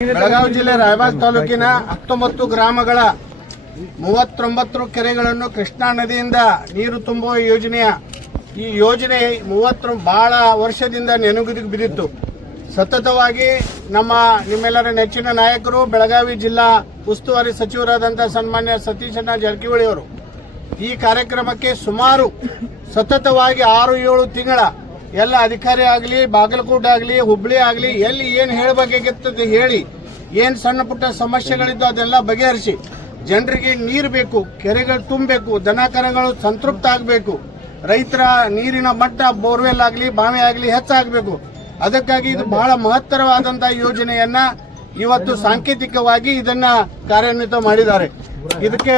ಬೆಳಗಾವಿ ಜಿಲ್ಲೆ ರಾಯಬಾಗ್ ತಾಲೂಕಿನ 19 ಗ್ರಾಮಗಳ 39 ಕೆರೆಗಳನ್ನು ಕೃಷ್ಣಾ ನದಿಯಿಂದ ನೀರು ತುಂಬುವ ಯೋಜನೆಯ ಈ ಯೋಜನೆ 30 ಬಹಳ ವರ್ಷದಿಂದ ನೆನೆಗುದಿಗೆ ಬಿದ್ದಿತ್ತು. ಸತತವಾಗಿ ನಿಮ್ಮೆಲ್ಲರ ನೆಚ್ಚಿನ ನಾಯಕರು ಬೆಳಗಾವಿ ಜಿಲ್ಲಾ ಉಸ್ತುವಾರಿ ಸಚಿವರಾದಂತಹ ಸನ್ಮಾನ್ಯ ಸತೀಶಣ್ಣ ಜಾರಕಿಹೊಳಿ ಅವರು ಈ ಕಾರ್ಯಕ್ರಮಕ್ಕೆ ಸುಮಾರು ಸತತವಾಗಿ 6-7 ತಿಂಗಳ ಎಲ್ಲ ಅಧಿಕಾರಿ ಆಗಲಿ, ಬಾಗಲಕೋಟೆ ಆಗಲಿ, ಹುಬ್ಬಳ್ಳಿ ಆಗಲಿ, ಎಲ್ಲಿ ಏನು ಹೇಳಬೇಕಾಗಿತ್ತು ಹೇಳಿ, ಏನು ಸಣ್ಣ ಪುಟ್ಟ ಸಮಸ್ಯೆಗಳಿದ್ದು ಅದೆಲ್ಲ ಬಗೆಹರಿಸಿ ಜನರಿಗೆ ನೀರು ಬೇಕು, ಕೆರೆಗಳು ತುಂಬಬೇಕು, ದನ ಕರುಗಳು ಸಂತೃಪ್ತ ಆಗಬೇಕು, ರೈತರ ನೀರಿನ ಮಟ್ಟ ಬೋರ್ವೆಲ್ ಆಗಲಿ, ಬಾವಿ ಆಗಲಿ ಹೆಚ್ಚಾಗಬೇಕು. ಅದಕ್ಕಾಗಿ ಇದು ಬಹಳ ಮಹತ್ತರವಾದಂತಹ ಯೋಜನೆಯನ್ನ ಇವತ್ತು ಸಾಂಕೇತಿಕವಾಗಿ ಇದನ್ನ ಕಾರ್ಯಾನ್ವಿತ ಮಾಡಿದ್ದಾರೆ. ಇದಕ್ಕೆ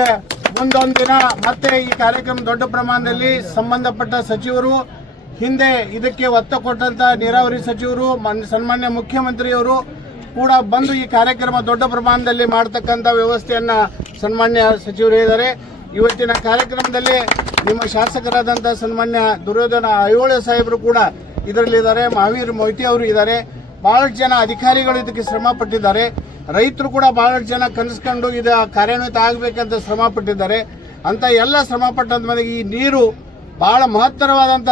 ಮುಂದೊಂದು ದಿನ ಮತ್ತೆ ಈ ಕಾರ್ಯಕ್ರಮ ದೊಡ್ಡ ಪ್ರಮಾಣದಲ್ಲಿ ಸಂಬಂಧಪಟ್ಟ ಸಚಿವರು, ಹಿಂದೆ ಇದಕ್ಕೆ ಒತ್ತ ಕೊಟ್ಟಂತ ನೀರಾವರಿ ಸಚಿವರು, ಸನ್ಮಾನ್ಯ ಮುಖ್ಯಮಂತ್ರಿಯವರು ಕೂಡ ಬಂದು ಈ ಕಾರ್ಯಕ್ರಮ ದೊಡ್ಡ ಪ್ರಮಾಣದಲ್ಲಿ ಮಾಡತಕ್ಕಂಥ ವ್ಯವಸ್ಥೆಯನ್ನ ಸನ್ಮಾನ್ಯ ಸಚಿವರು ಹೇಳಿದ್ದಾರೆ. ಇವತ್ತಿನ ಕಾರ್ಯಕ್ರಮದಲ್ಲಿ ನಿಮ್ಮ ಶಾಸಕರಾದಂತಹ ಸನ್ಮಾನ್ಯ ದುರ್ಯೋಧನ ಐಹೊಳೆ ಸಾಹೇಬರು ಕೂಡ ಇದರಲ್ಲಿದ್ದಾರೆ, ಮಹಾವೀರ್ ಮೊಯ್ತಿ ಅವರು ಇದ್ದಾರೆ. ಬಹಳಷ್ಟು ಜನ ಅಧಿಕಾರಿಗಳು ಇದಕ್ಕೆ ಶ್ರಮ ಪಟ್ಟಿದ್ದಾರೆ. ರೈತರು ಕೂಡ ಬಹಳಷ್ಟು ಜನ ಕನಸ್ಕೊಂಡು ಇದು ಕಾರ್ಯಾನ್ವಿತ ಆಗಬೇಕಂತ ಶ್ರಮ ಪಟ್ಟಿದ್ದಾರೆ. ಅಂತ ಎಲ್ಲ ಶ್ರಮ ಪಟ್ಟಂತ ಮೇಲೆ ಈ ನೀರು ಬಹಳ ಮಹತ್ತರವಾದಂಥ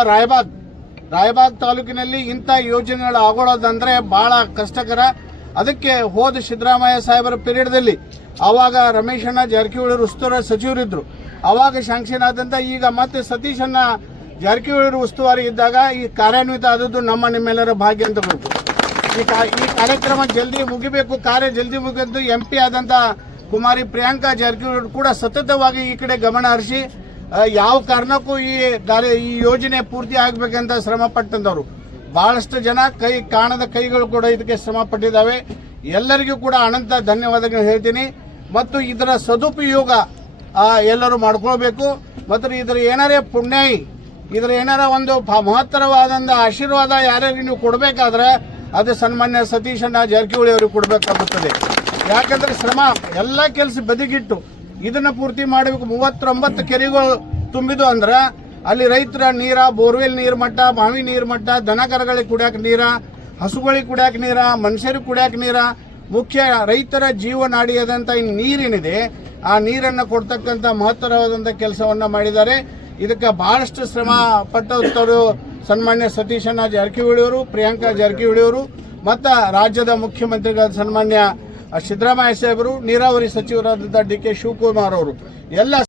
ರಾಯಬಾಗ್ ತಾಲೂಕಿನಲ್ಲಿ ಇಂಥ ಯೋಜನೆಗಳು ಆಗೋದಂದ್ರೆ ಬಹಳ ಕಷ್ಟಕರ. ಅದಕ್ಕೆ ಹೋದ ಸಿದ್ದರಾಮಯ್ಯ ಸಾಹೇಬರ ಪೀರಿಯಡ್ದಲ್ಲಿ ಆವಾಗ ರಮೇಶಣ್ಣ ಜಾರಕಿಹೊಳಿ ಉಸ್ತುವಾರಿ ಸಚಿವರಿದ್ರು, ಆವಾಗ ಶಾಂಕ್ಷನ್ ಆದಂತ, ಈಗ ಮತ್ತೆ ಸತೀಶಣ್ಣ ಜಾರಕಿಹೊಳಿ ಉಸ್ತುವಾರಿ ಇದ್ದಾಗ ಈ ಕಾರ್ಯಾನ್ವಿತ ಆದದ್ದು ನಿಮ್ಮೆಲ್ಲರ ಭಾಗ್ಯ ಅಂತ ಬೇಕು. ಈ ಕಾರ್ಯಕ್ರಮ ಜಲ್ದಿ ಮುಗಿಬೇಕು, ಕಾರ್ಯ ಜಲ್ದಿ ಮುಗಿದ್ದು MP ಆದಂತ ಕುಮಾರಿ ಪ್ರಿಯಾಂಕಾ ಜಾರಕಿಹೊಳಿ ಕೂಡ ಸತತವಾಗಿ ಈ ಕಡೆ ಗಮನ ಹರಿಸಿ ಯಾವ ಕಾರಣಕ್ಕೂ ಈ ಯೋಜನೆ ಪೂರ್ತಿ ಆಗ್ಬೇಕಂತ ಶ್ರಮ ಪಟ್ಟಂತವ್ರು ಬಹಳಷ್ಟು ಜನ ಕಾಣದ ಕೈಗಳು ಕೂಡ ಇದಕ್ಕೆ ಶ್ರಮ ಪಟ್ಟಿದ್ದಾವೆ. ಎಲ್ಲರಿಗೂ ಕೂಡ ಅನಂತ ಧನ್ಯವಾದಗಳು ಹೇಳ್ತೀನಿ. ಮತ್ತು ಇದರ ಸದುಪಯೋಗ ಎಲ್ಲರೂ ಮಾಡ್ಕೊಳ್ಬೇಕು. ಮತ್ತು ಇದರ ಏನಾರೇ ಪುಣ್ಯಾಯಿ, ಇದರ ಏನಾರ ಒಂದು ಮಹತ್ತರವಾದಂಥ ಆಶೀರ್ವಾದ ಯಾರ್ಯಾರಿಗೆ ನೀವು ಕೊಡಬೇಕಾದ್ರೆ ಅದು ಸನ್ಮಾನ್ಯ ಸತೀಶಣ್ಣ ಜಾರಕಿಹೊಳಿ ಅವರಿಗೆ ಕೊಡಬೇಕಾಗುತ್ತದೆ. ಯಾಕಂದ್ರೆ ಶ್ರಮ ಎಲ್ಲ ಕೆಲಸ ಬದಿಗಿಟ್ಟು ಇದನ್ನ ಪೂರ್ತಿ ಮಾಡಬೇಕು. 39 ಕೆರೆಗಳು ತುಂಬಿದು ಅಂದ್ರೆ ಅಲ್ಲಿ ರೈತರ ನೀರ, ಬೋರ್ವೆಲ್ ನೀರು ಮಟ್ಟ, ಬಾವಿ ನೀರು ಮಟ್ಟ, ದನ ಕರುಗಳಿಗೆ ಕುಡಿಯಾಕ ನೀರ, ಹಸುಗಳಿಗೆ ಕುಡಿಯಾಕ ನೀರ, ಮನುಷ್ಯರಿಗೆ ಕುಡಿಯಾಕ ನೀರ, ಮುಖ್ಯ ರೈತರ ಜೀವನಾಡಿಯಾದಂಥ ನೀರೇನಿದೆ ಆ ನೀರನ್ನು ಕೊಡ್ತಕ್ಕಂಥ ಮಹತ್ತರವಾದಂಥ ಕೆಲಸವನ್ನ ಮಾಡಿದ್ದಾರೆ. ಇದಕ್ಕೆ ಬಹಳಷ್ಟು ಶ್ರಮ ಪಟ್ಟವರು ಸನ್ಮಾನ್ಯ ಸತೀಶಣ್ಣ ಜಾರಕಿಹೊಳಿ ಅವರು, ಪ್ರಿಯಾಂಕಾ ಜಾರಕಿಹೊಳಿ ಅವರು ಮತ್ತು ರಾಜ್ಯದ ಮುಖ್ಯಮಂತ್ರಿಗಳಾದ ಸನ್ಮಾನ್ಯ ಸಿದ್ದರಾಮಯ್ಯ ಸಾಹೇಬರು, ನೀರಾವರಿ ಸಚಿವರಾದಂಥ DK ಶಿವಕುಮಾರ್ ಅವರು ಎಲ್ಲ